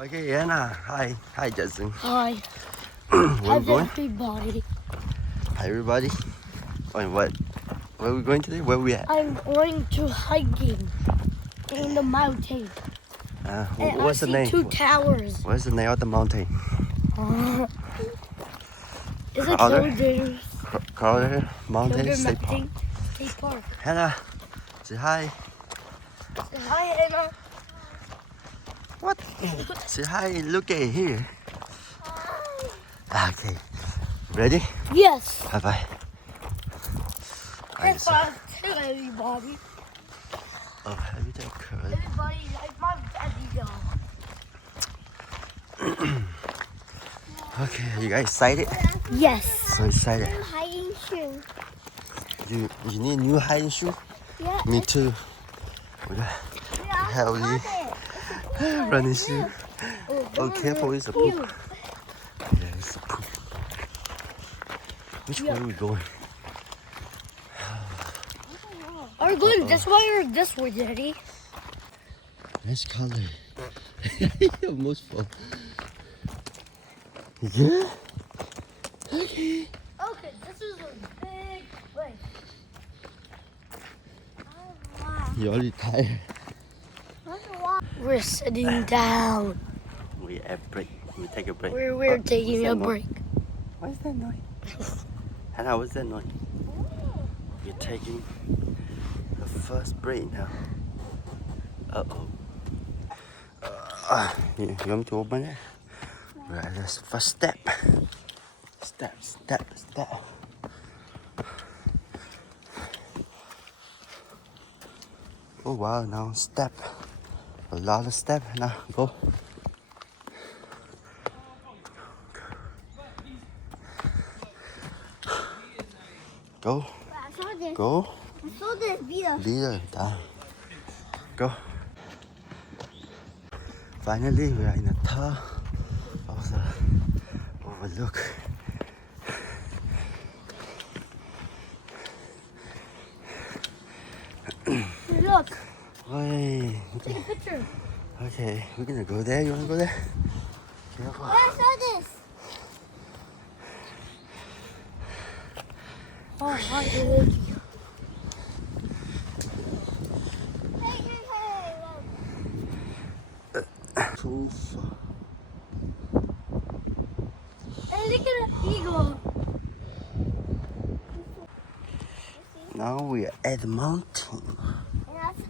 Okay, Anna. Hi. Hi, Justin. Hi. Where we going? Everybody. Hi, everybody. Wait, what? Where are we going today? Where we at? I'm going to hiking in the mountain. And What's I the see name? two towers. What's the name of the mountain? Is it Crowder? Kilder? Crowder Mountain Kilder State Park. State Park. Hannah, say hi. Say hi, Anna. What? Say hi. Look at here. Okay. Ready? Yes. Bye bye. That's what I'll tell everybody. Oh, have you done curl? Everybody like my daddy dog. Okay, you guys excited? Yes. So excited. Hiding shoe. You need a new hiding shoe? Yeah. Me too. We got heavy running shoe. Oh, careful, it's a poop. Yeah, it's a poop. Which way are we going? Are we going this way or this way, Daddy? Nice color. Almost full. Yeah? Okay. Okay, this is a big way. You're already tired. We're sitting down. We at break. We take a break. We're taking what's a that break. What's that noise? Hannah, what's that noise? We're taking the first break now. Uh-oh. You want me to open it? Right, that's the first step. Step. Oh wow, now step. A lot of step. Now go. Go. I saw this. Go. I saw this video. Leader, down. Go. Finally, we are in the top of the overlook. Look, Wait. take a picture. Okay, we're gonna go there. You wanna go there? Careful. Yeah, I saw this. Oh, hi, Luigi. Hey, look. Too far. Hey, look at the eagle. Now we are at the mountain. And that's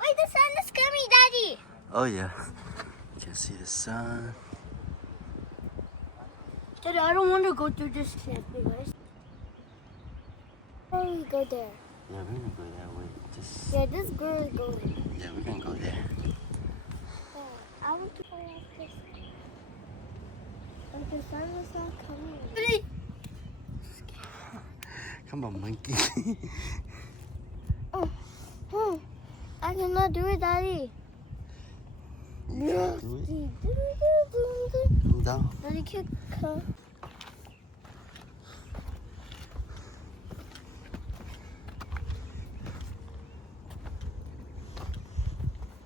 Wait, the sun is coming, Daddy. Oh yeah. You can see the sun. Daddy, I don't want to go through this shit, guys. Oh, we go there. Yeah, we're gonna go that way. Just Yeah, this girl is going. yeah, we're gonna go there. I want to go off this. But the sun is not coming. Daddy, Come on, monkey. I cannot do it, Daddy. You can do it. Daddy Come down. can't come.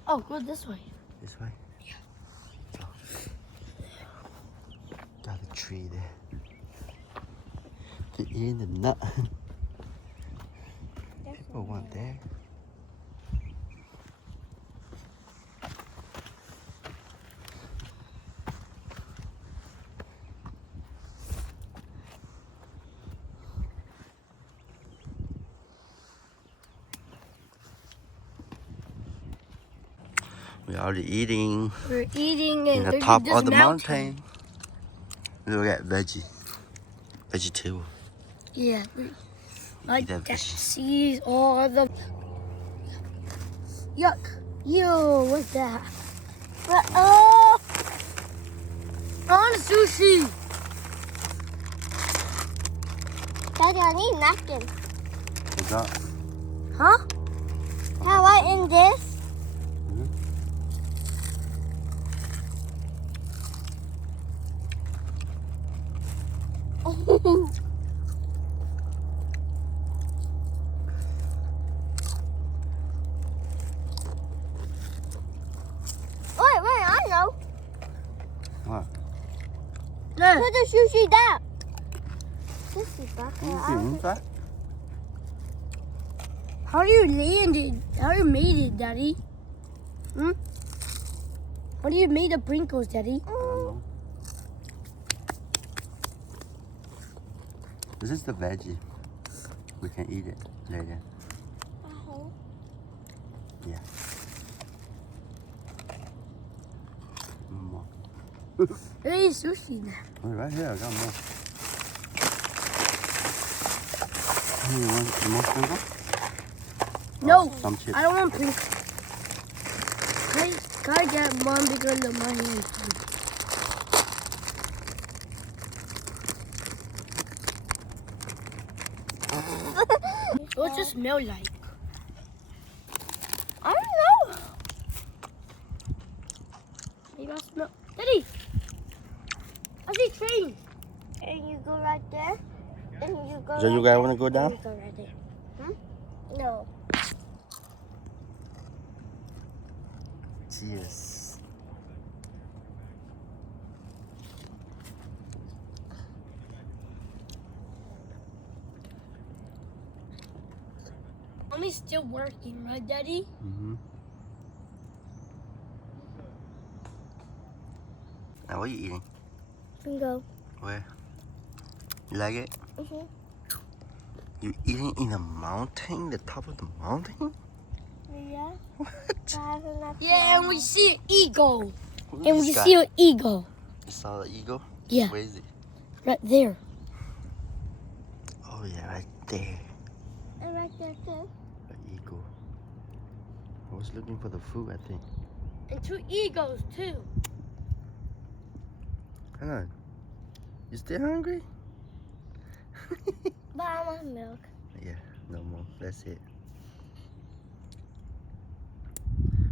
oh, go this way. This way? Yeah. Go. Got a tree there. Get in the nut. People want there. We're already eating We're eating in and the there's top this of the mountain. Look at vegetable. Yeah, like that that. fish. Sees all the yuck. Ew, what's that? Oh, on sushi. Daddy, I need napkin. Is that? Huh? How I in this? Put the sushi down. Sushi bucket. How you landed? How you made it, Daddy? How do you made the sprinkles, Daddy? I don't know. This is the veggie. We can eat it later. Yeah. More. Hey, sushi now. Wait, right here, I got more. You want more sprinkle? No, Oh, some chips. I don't want sprinkles. Can I get one because of my hand? What's it smell like? I don't know. Maybe I smell. Daddy! I see train. And you go right there. And you go So you guys want to go down? You go right there. No. Cheers. Mommy's still working, right, Daddy? Mm-hmm. Now what are you eating? Bingo. Where? You like it? Mhm. You eating in the mountain? The top of the mountain? Yeah. What? Yeah, and we see an eagle. Who's And this we guy? see an eagle You saw the eagle? Yeah. Where is it? right there. Oh yeah, right there. And right there too. The eagle. I was looking for the food, I think. And two eagles, too. Hang on. You still hungry? But I want milk. Yeah, no more. That's it.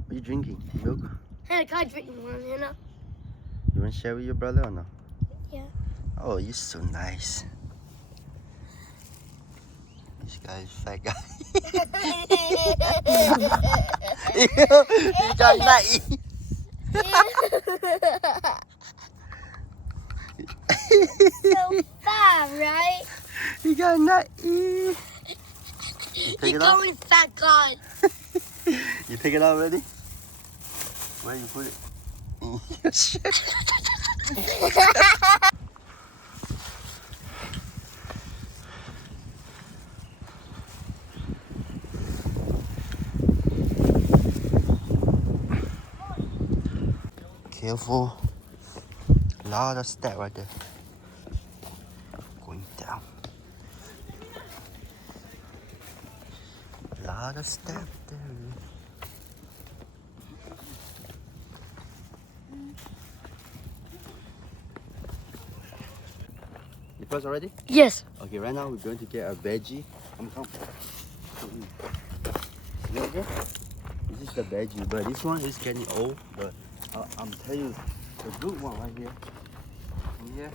What are you drinking? Milk? Hannah, can I drink one, Hannah? You want to share with your brother or no? Yeah. Oh, you're so nice. This guy is fat guy. You got not eat. So far, right? You got not eat. Take You're it out? going fat guy. You take it out already? Where you put it? In your shirt. Careful. Lot of step right there. Going down. Lot of step there. You press already? Yes. Okay, right now we're going to get a veggie. Come. You okay? This is the veggie, but this one is getting old. But I'm telling you, the good one right here. From here.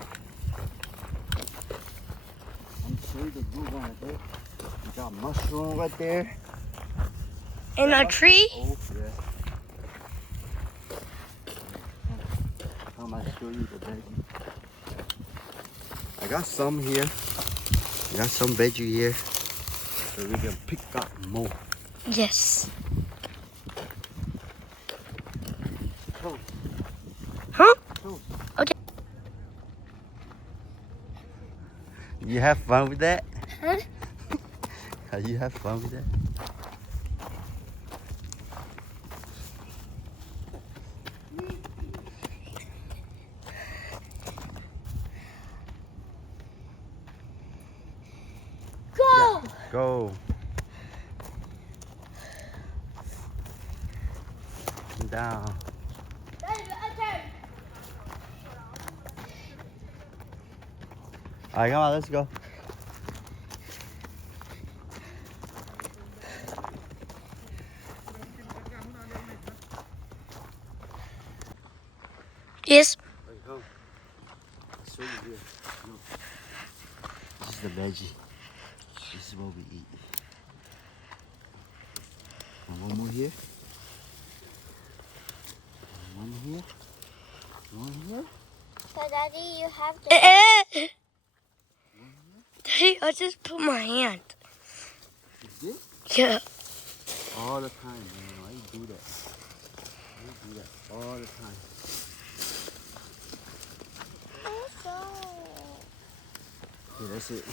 I'm showing you the good one right there. We got mushroom right there. In a tree? Oh, yeah. Come, I'll show you the veggie. I got some here. I got some veggie here. So we can pick up more. Yes. Come. Huh? Come. Okay. You have fun with that? Huh? You have fun with that? Go! Go. Down. Alright, come on, let's go. Yes. Wait, come. I'll show you here. Look. This is the veggie. This is what we eat. And one more here. And one here. One here. So, Daddy, you have to. Daddy, I just put my hand. You did? Yeah. All the time, man. Why you do that? Why you do that all the time? Okay, that's it.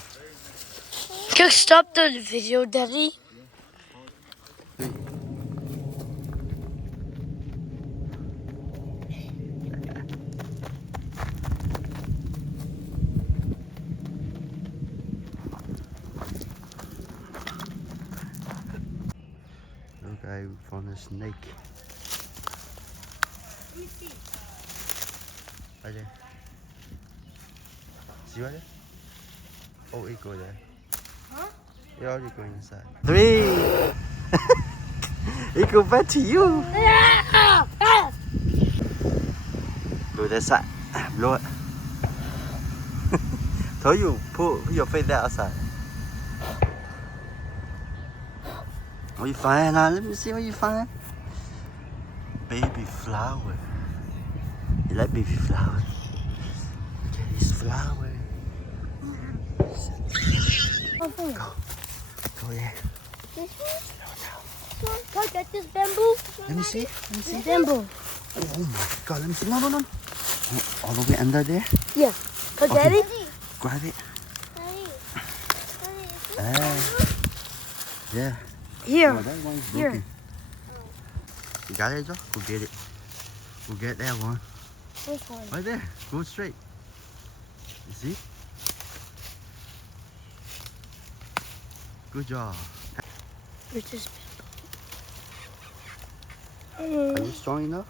Just stop the video, Daddy. Look, I found a snake. Right there. See right there? Oh, it go there. Huh? It already going inside. 3. It go back to you. Go that side. Blow it. Told you, put your face there outside. What you find? Let me see what you find. Baby flower. You like baby flower? Look at this flower. Go there. Can I get this bamboo? Let me see. Bamboo. Oh my god, let me see. No. All the way under there. Yeah. Go, Okay. Daddy. Grab it. Daddy. Daddy, is this Yeah. Here. Oh, that one's Here. broken. You got it, Joe? Go get it. Go get that one. Which one? Right there. Go straight. You see? Good job. Which is Are you strong enough?